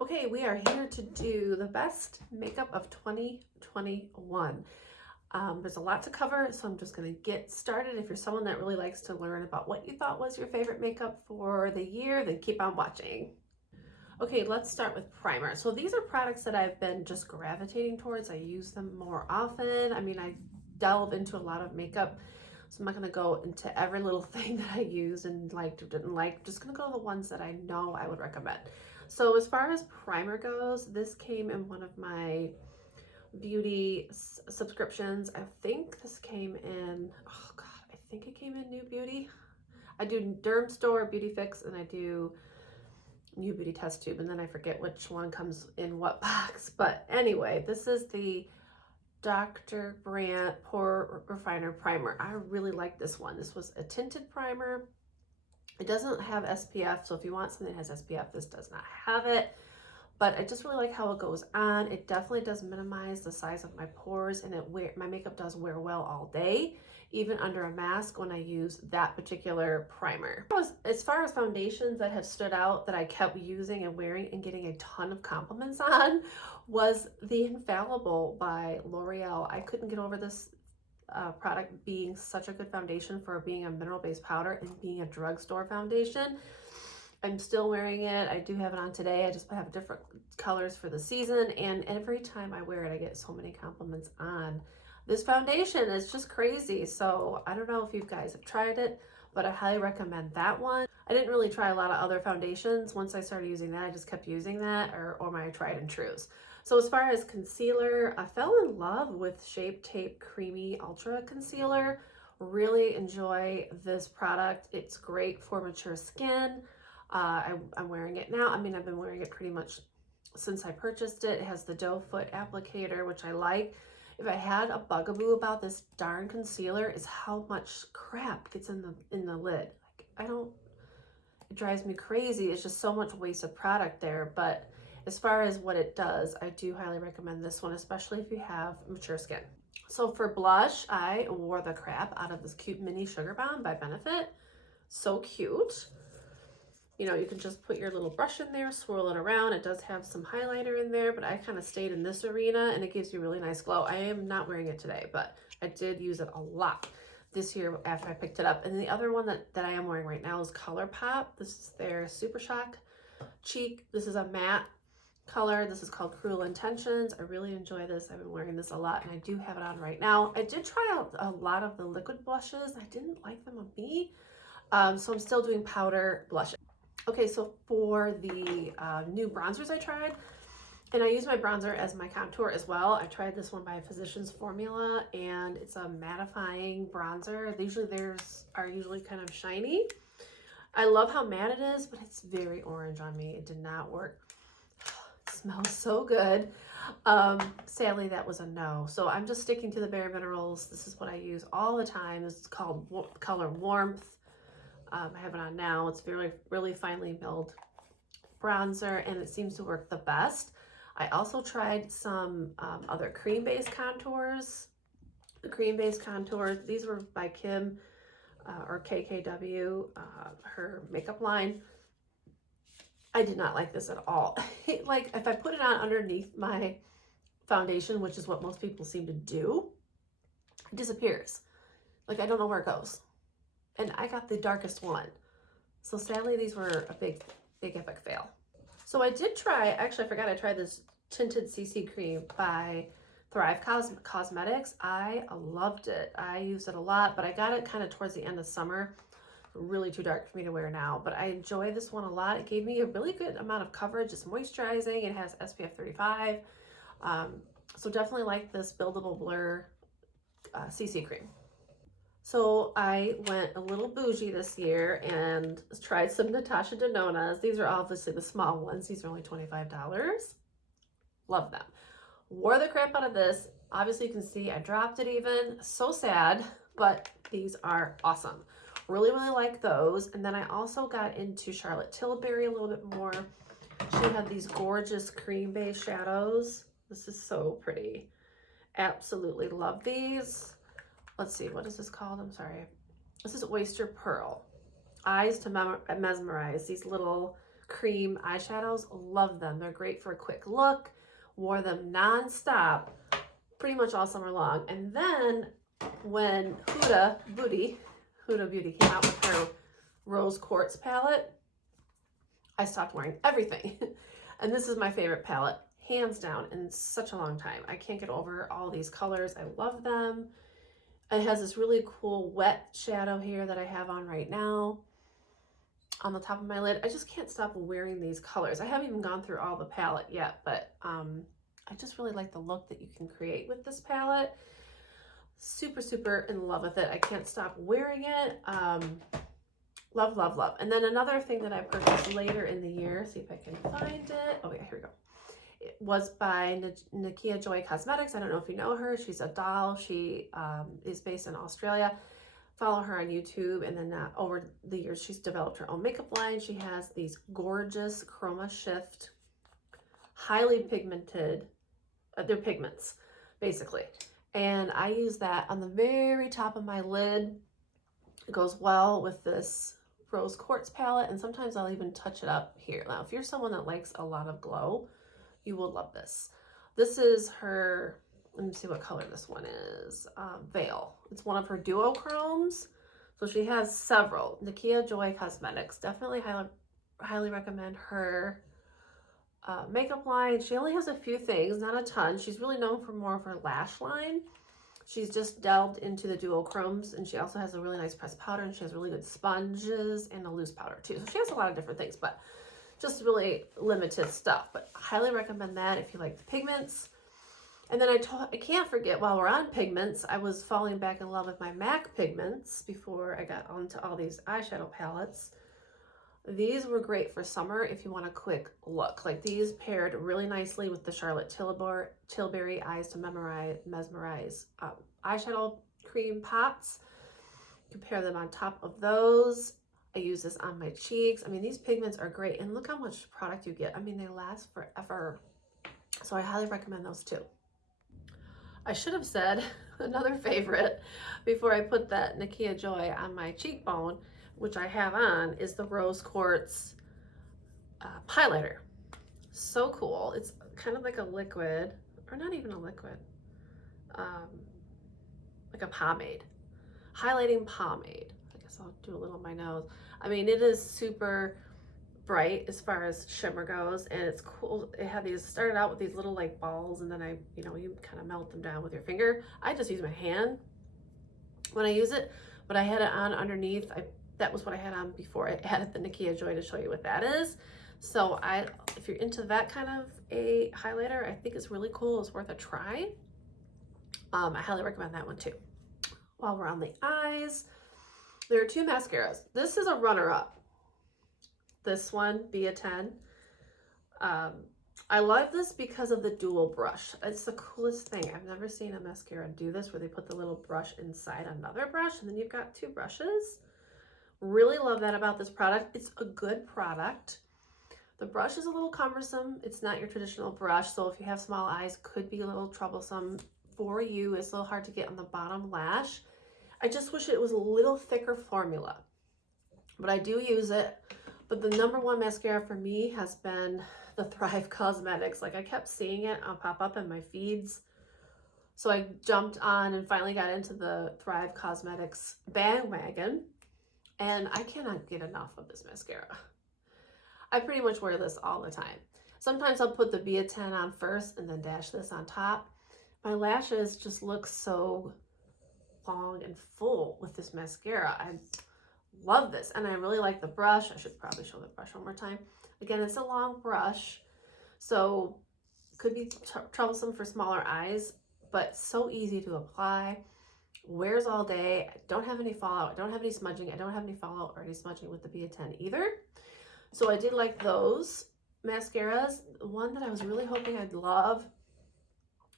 Okay, we are here to do the best makeup of 2021. There's a lot to cover, so I'm just going to get started. If you're someone that really likes to learn about what you thought was your favorite makeup for the year, then keep on watching. Okay, let's start with primer. So these are products that I've been just gravitating towards. I use them more often. I mean, I delve into a lot of makeup, so I'm not going to go into every little thing that I used and liked or didn't like. I'm just going to go to the ones that I know I would recommend. So as far as primer goes, this came in one of my beauty subscriptions. I think this came in, oh God, I think it came in New Beauty. I do Derm Store, Beauty Fix, and I do New Beauty Test Tube, and then I forget which one comes in what box. But anyway, this is the Dr. Brandt Pore Refiner Primer. I really like this one. This was a tinted primer. It doesn't have SPF, so if you want something that has SPF, this does not have it. But I just really like how it goes on. It definitely does minimize the size of my pores, and my makeup does wear well all day, even under a mask when I use that particular primer. As far as foundations that have stood out that I kept using and wearing and getting a ton of compliments on was the Infallible by L'Oreal. I couldn't get over this product being such a good foundation for being a mineral-based powder and being a drugstore foundation. I'm still wearing it. I do have it on today. I just have different colors for the season, and every time I wear it, I get so many compliments on this foundation. It's just crazy. So I don't know if you guys have tried it, but I highly recommend that one. I didn't really try a lot of other foundations. Once I started using that, I just kept using that or my tried and trues. So as far as concealer, I fell in love with Shape Tape Creamy Ultra Concealer. Really enjoy this product. It's great for mature skin. I'm wearing it now. I mean, I've been wearing it pretty much since I purchased it. It has the doe foot applicator, which I like. If I had a bugaboo about this darn concealer, is how much crap gets in the lid. Like, it drives me crazy. It's just so much wasted product there. But as far as what it does, I do highly recommend this one, especially if you have mature skin. So for blush, I wore the crap out of this cute mini Sugarbomb by Benefit. So cute. You know, you can just put your little brush in there, swirl it around. It does have some highlighter in there, but I kind of stayed in this arena and it gives you a really nice glow. I am not wearing it today, but I did use it a lot this year after I picked it up. And the other one that I am wearing right now is ColourPop. This is their Super Shock Cheek. This is a matte color. This is called Cruel Intentions. I really enjoy this. I've been wearing this a lot and I do have it on right now. I did try out a lot of the liquid blushes. I didn't like them on me. So I'm still doing powder blushes. Okay, so for the new bronzers I tried, and I use my bronzer as my contour as well. I tried this one by Physicians Formula, and it's a mattifying bronzer. Theirs are usually kind of shiny. I love how matte it is, but it's very orange on me. It did not work. It smells so good. Sadly, that was a no. So I'm just sticking to the Bare Minerals. This is what I use all the time. This is called Color Warmth. I have it on now. It's really finely milled bronzer, and it seems to work the best. I also tried some other cream-based contours. The cream-based contours, these were by Kim or KKW, her makeup line. I did not like this at all. Like, if I put it on underneath my foundation, which is what most people seem to do, it disappears. Like, I don't know where it goes. And I got the darkest one. So sadly, these were a big epic fail. So I did try, actually I forgot I tried this Tinted Cc Cream by Thrive Cosmetics. I loved it. I used it a lot, but I got it kind of towards the end of summer. Really too dark for me to wear now, but I enjoy this one a lot. It gave me a really good amount of coverage. It's moisturizing. It has SPF 35. So definitely like this Buildable Blur CC Cream. So I went a little bougie this year and tried some Natasha Denona's. These are obviously the small ones. These are only $25. Love them. Wore the crap out of this. Obviously you can see I dropped it even. So sad, but these are awesome. Really like those. And then I also got into Charlotte Tilbury a little bit more. She had these gorgeous cream-based shadows. This is so pretty. Absolutely love these. Let's see, what is this called? I'm sorry. This is Oyster Pearl. Eyes to Mesmerize. These little Cream eyeshadows. Love them. They're great for a quick look. Wore them non-stop pretty much all summer long. And then when Huda Beauty came out with her Rose Quartz palette, I stopped wearing everything. And this is my favorite palette, hands down, in such a long time. I can't get over all these colors. I love them. It has this really cool wet shadow here that I have on right now on the top of my lid. I just can't stop wearing these colors. I haven't even gone through all the palette yet, but I just really like the look that you can create with this palette. Super, super in love with it. I can't stop wearing it. Love, love, love. And then another thing that I purchased later in the year, see if I can find it. Oh yeah, here we go. It was by Nakia Joy Cosmetics. I don't know if you know her. She's a doll. She is based in Australia. Follow her on YouTube. And then over the years, she's developed her own makeup line. She has these gorgeous Chroma Shift, highly pigmented, they're pigments, basically. And I use that on the very top of my lid. It goes well with this Rose Quartz palette, and sometimes I'll even touch it up here. Now, if you're someone that likes a lot of glow, you will love this. This is her, let me see what color this one is, Veil. It's one of her duochromes. So she has several. Nakia Joy Cosmetics. Definitely highly recommend her makeup line. She only has a few things, not a ton. She's really known for more of her lash line. She's just delved into the duochromes, and she also has a really nice pressed powder, and she has really good sponges and a loose powder too. So she has a lot of different things, but just really limited stuff. But I highly recommend that if you like the pigments. And then I can't forget, while we're on pigments, I was falling back in love with my MAC pigments before I got onto all these eyeshadow palettes. These were great for summer if you want a quick look. Like these paired really nicely with the Charlotte Tilbury Eyes to Mesmerize eyeshadow cream pots. You can pair them on top of those. I use this on my cheeks. I mean, these pigments are great. And look how much product you get. I mean, they last forever. So I highly recommend those too. I should have said another favorite before I put that Nakia Joy on my cheekbone, which I have on, is the Rose Quartz highlighter. So cool. It's kind of like a liquid, or not even a liquid, like a pomade, highlighting pomade. I guess I'll do a little on my nose. I mean, it is super bright as far as shimmer goes, and it's cool. It had these, started out with these little like balls, and then you kind of melt them down with your finger. I just use my hand when I use it, but I had it on underneath. That was what I had on before I added the Nakia Joy to show you what that is. So if you're into that kind of a highlighter, I think it's really cool. It's worth a try. I highly recommend that one too. While we're on the eyes, there are two mascaras. This is a runner-up. This one, Be a 10. I love this because of the dual brush. It's the coolest thing. I've never seen a mascara do this where they put the little brush inside another brush, and then you've got two brushes. Really love that about this product. It's a good product. The brush is a little cumbersome. It's not your traditional brush, so if you have small eyes, could be a little troublesome for you. It's a little hard to get on the bottom lash. I just wish it was a little thicker formula, but I do use it. But the number one mascara for me has been the Thrive Cosmetics. Like, I kept seeing it pop up in my feeds. So I jumped on and finally got into the Thrive Cosmetics bandwagon. And I cannot get enough of this mascara. I pretty much wear this all the time. Sometimes I'll put the Be a 10 on first and then dash this on top. My lashes just look so long and full with this mascara. I love this, and I really like the brush. I should probably show the brush one more time. Again, it's a long brush, so could be troublesome for smaller eyes, but so easy to apply. Wears all day. I don't have any fallout. I don't have any smudging. I don't have any fallout or any smudging with the Be a 10 either. So I did like those mascaras. The one that I was really hoping I'd love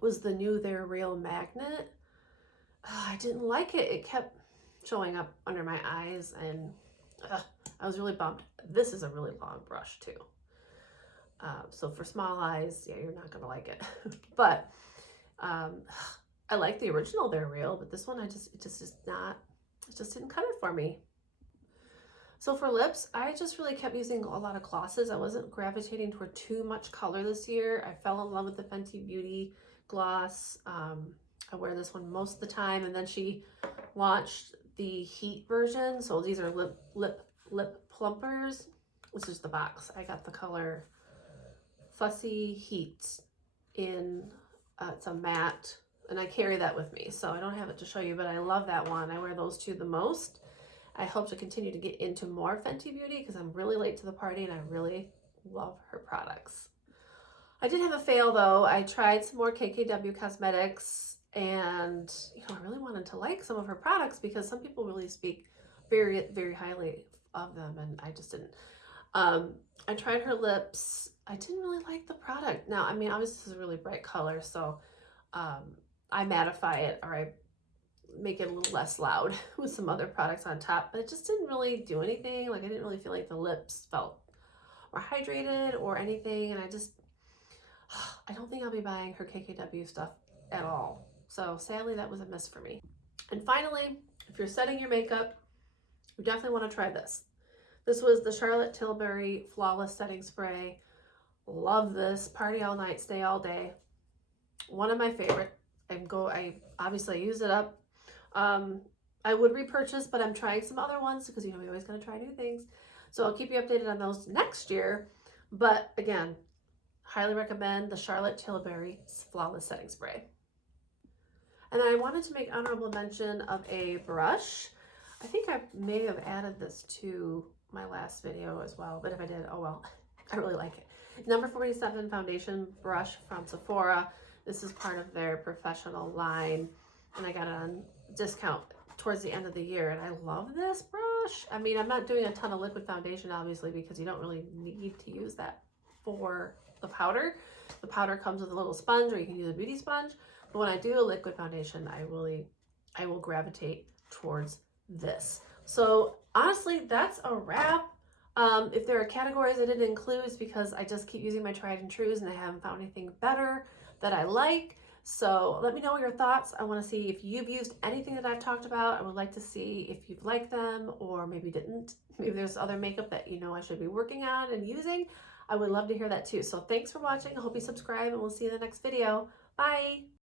was the new They're Real Magnet. I didn't like it. It kept showing up under my eyes, and I was really bummed. This is a really long brush too. So for small eyes, yeah, you're not gonna like it. But I like the original They're Real, but this one it just didn't cut it for me. So for lips, I just really kept using a lot of glosses. I wasn't gravitating toward too much color this year. I fell in love with the Fenty Beauty gloss. I wear this one most of the time, and then she launched the Heat version. So these are lip plumpers. This is the box. I got the color Fussy Heat in it's a matte, and I carry that with me, so I don't have it to show you, but I love that one. I wear those two the most. I hope to continue to get into more Fenty Beauty because I'm really late to the party and I really love her products. I did have a fail though. I tried some more KKW Cosmetics, and I really wanted to like some of her products because some people really speak very, very highly of them, and I just didn't. I tried her lips. I didn't really like the product. Now, I mean, obviously this is a really bright color, so I mattify it, or I make it a little less loud with some other products on top, but it just didn't really do anything. Like, I didn't really feel like the lips felt more hydrated or anything, and I don't think I'll be buying her KKW stuff at all. So sadly, that was a miss for me. And finally, if you're setting your makeup, you definitely want to try this. This was the Charlotte Tilbury Flawless Setting Spray. Love this. Party all night, stay all day. One of my favorite. I obviously use it up. I would repurchase, but I'm trying some other ones because we always gotta try new things. So I'll keep you updated on those next year. But again, highly recommend the Charlotte Tilbury Flawless Setting Spray. And then I wanted to make honorable mention of a brush. I think I may have added this to my last video as well, but if I did, oh well. I really like it. Number 47 foundation brush from Sephora. This is part of their professional line, and I got it on discount towards the end of the year, and I love this brush. I mean, I'm not doing a ton of liquid foundation, obviously, because you don't really need to use that for the powder. The powder comes with a little sponge, or you can use a beauty sponge, but when I do a liquid foundation, I will gravitate towards this. So honestly, that's a wrap. If there are categories I didn't include, it's because I just keep using my tried and trues and I haven't found anything better that I like. So let me know your thoughts. I want to see if you've used anything that I've talked about. I would like to see if you've liked them or maybe didn't. Maybe there's other makeup that I should be working on and using. I would love to hear that too. So thanks for watching. I hope you subscribe, and we'll see you in the next video. Bye.